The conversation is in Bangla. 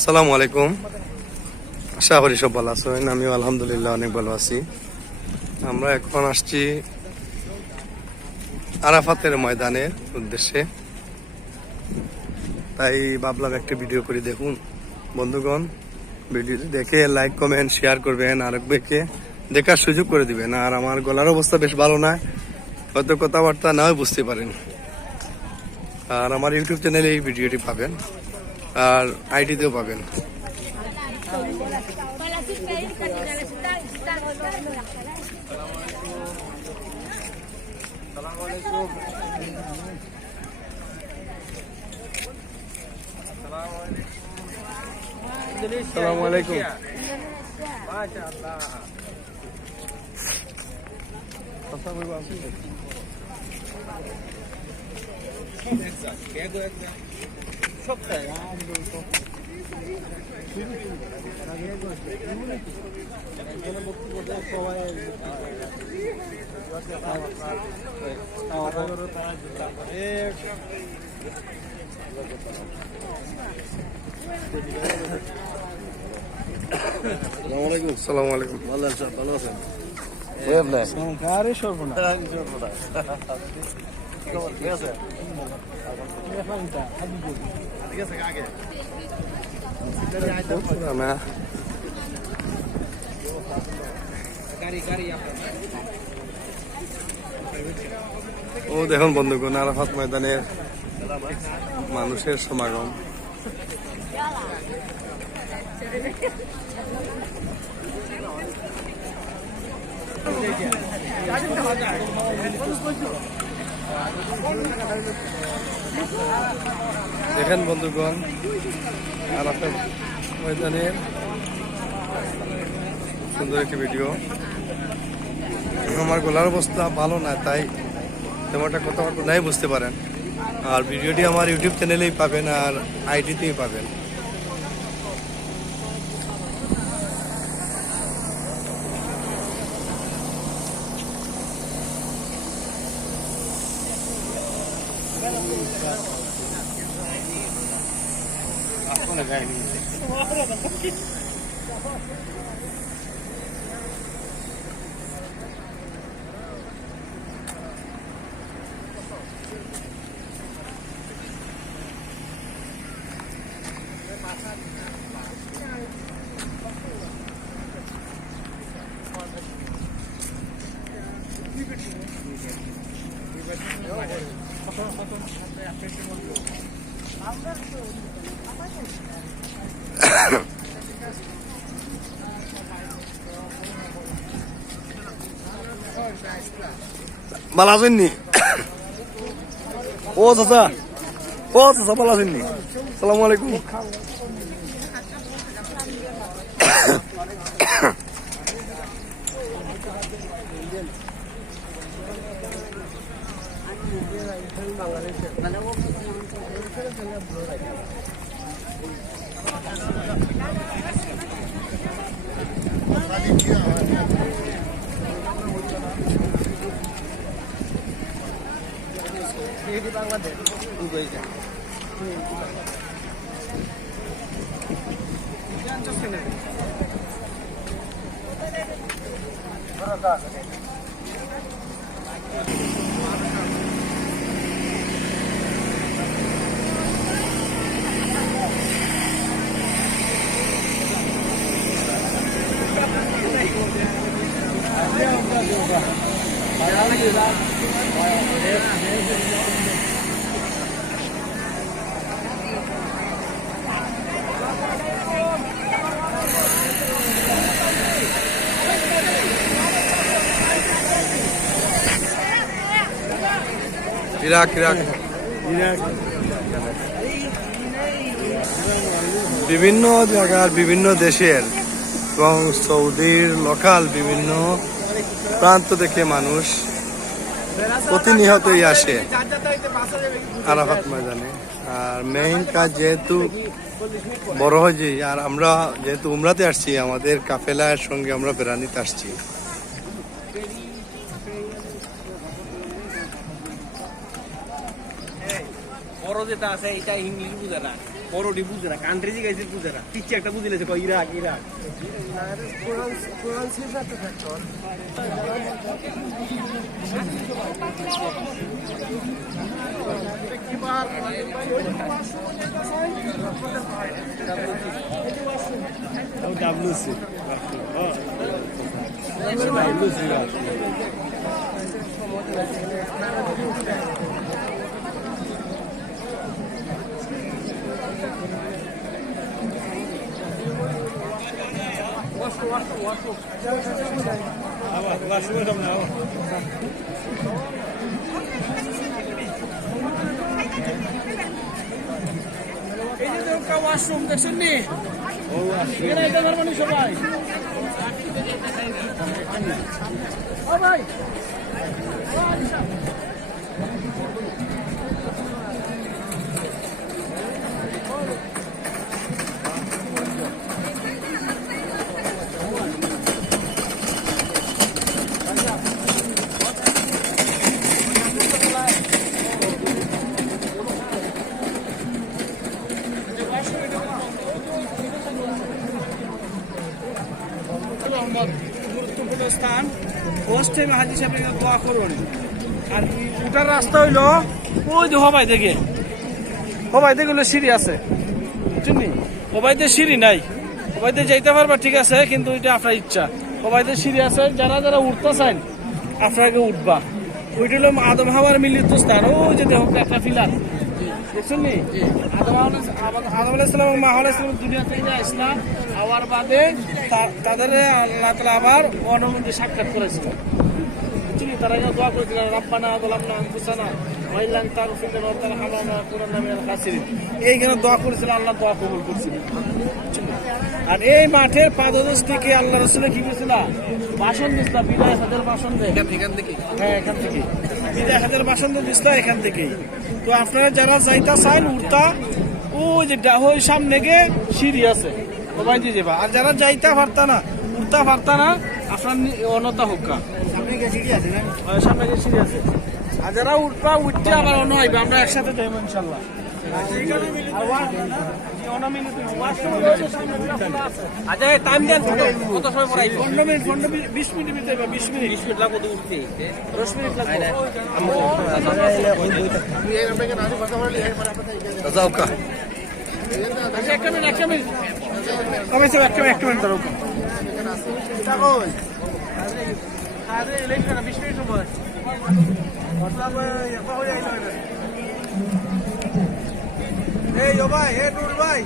আসসালামু আলাইকুম। আশা করি সব ভালো আছেন। আমিও আলহামদুলিল্লাহ অনেক ভালো আছি। আমরা এখন আসছি আরাফাতের ময়দানের উদ্দেশ্যে, তাই ভাবলাম একটা ভিডিও করে দেখুন। বন্ধুগণ, ভিডিও দেখে লাইক কমেন্ট শেয়ার করবেন, আরেকজনকে দেখার সুযোগ করে দিবেন। আর আমার গলার অবস্থা বেশ ভালো না, হয়তো কথাবার্তা নাও বুঝতে পারেন। আর আমার ইউটিউব চ্যানেলে এই ভিডিওটি পাবেন, আর আইডিতেও পাবেন। আসসালামু আলাইকুম। আসসালামু আলাইকুম। ভালো আছেন? ভালো আছেন? আরে সর্বনা ও দেখুন বন্ধুগণ, আরাফাত ময়দানের মানুষের সমাগম। দেখেন বন্ধুগণ, আরাফাত ময়দানের সুন্দর একটি ভিডিও। আমার গলার অবস্থা ভালো না, তাই তেমন একটা কথাবার্তা নাই বুঝতে পারেন। আর ভিডিওটি আমার ইউটিউব চ্যানেলেই পাবেন, আর আইডিতেই পাবেন। ভালো আছেননি? ও চাচা, ভালো আছেননি? সালামু আলাইকুম। বাংলাদেশ ইরাক বিভিন্ন জায়গার বিভিন্ন দেশের এবং সৌদির লোকাল বিভিন্ন প্রান্ত থেকে মানুষ প্রতিনিয়তই আসে আরাফাত ময়দানে। আর মেইন কাজ যেহেতু বড় হয়ে, আর আমরা যেহেতু উমরাতে আসছি, আমাদের কাফেলার সঙ্গে আমরা বেড়ানিতে আসছি। বড় যেটা আছে এটা ইংলিশ বুঝে না। বড়টি বুঝে না কান্ট্রি জিগাইছে বুঝে না পিচ্ছে একটা বুঝিলেছে কয় ইরাক ইরাক ডাব্লিউসি ওয়াশরুম দেখছেন নি সবাই ভাই গুরুত্বপূর্ণ স্থান ফার্স্ট টাইম হাজি সাহেব দোয়া করুন আর ওটার রাস্তা হইলো ওই যে হবাইতে গিয়ে হবাইতে গেলে সিঁড়ি আছে বুঝলি হবাইতে সিঁড়ি নাই হবাইতে যাইতে পারবা ঠিক আছে কিন্তু ওইটা আপনার ইচ্ছা হবাইতে সিঁড়ি আছে যারা যারা উঠতে চান আপনাকে উঠবা ওইটা হলো আদম হাওয়ার মিলিত স্থান ওই যে দেখো একটা ফিলার দেখছেন নি আদম আলাইসালাম এবং মা আলাইসালাম দুনিয়া থেকে ইসলাম হওয়ার বাদে তাদের আল্লাহ তাআলা আবার অনুমতি সাক্ষাৎ করেছিল বুঝলি তারা দোয়া করেছিলেন রাব্বানা যালামনা আনফুসানা ওয়া ইল্লাম তাগফির লানা ওয়া তারহামনা লাকুনান্না মিনাল খাসিরিন এইখানে দোয়া করেছিলেন আল্লাহ দোয়া কবুল করেছিলেন আর এই মাঠের পাদদেশ থেকে আল্লাহ রাসূল কি করেছিল ভাষণ দিছিল বিদায় হাজার ভাষণ দেয় এখান থেকে হ্যাঁ এখান থেকে বিদায় হাজার ভাষণ দিছিল এখান থেকেই তো আপনারা যারা যাইতা চান উঠতা ওই যে ওই সামনে গিয়ে সিঁড়ি আছে সবাই দিয়ে যাবা আর যারা যাইতা পারতা না উঠতা পারতা না আপনার অনতা হোকা সামনে গিয়ে সিঁড়ি আছে না সামনে গিয়ে সিঁড়ি আছে আর যারা উঠবা উঠতে আবার অন্য হইবে আমরা একসাথে যাইব ইনশাল্লাহ আচ্ছা টাইম দেন কত সময় পর আইব 15 মিনিট 20 মিনিট ভিতরে 20 মিনিট লাগবে তো উঠতে 10 মিনিট লাগবে যাওকা আচ্ছা একটা মিনিট কমে সব একটা মিনিট দাঁড়াও কই আরে ইলেকট্রিক 20 মিনিট সময় মতলব একা হয়ে আইলো এই ও ভাই হে নূর ভাই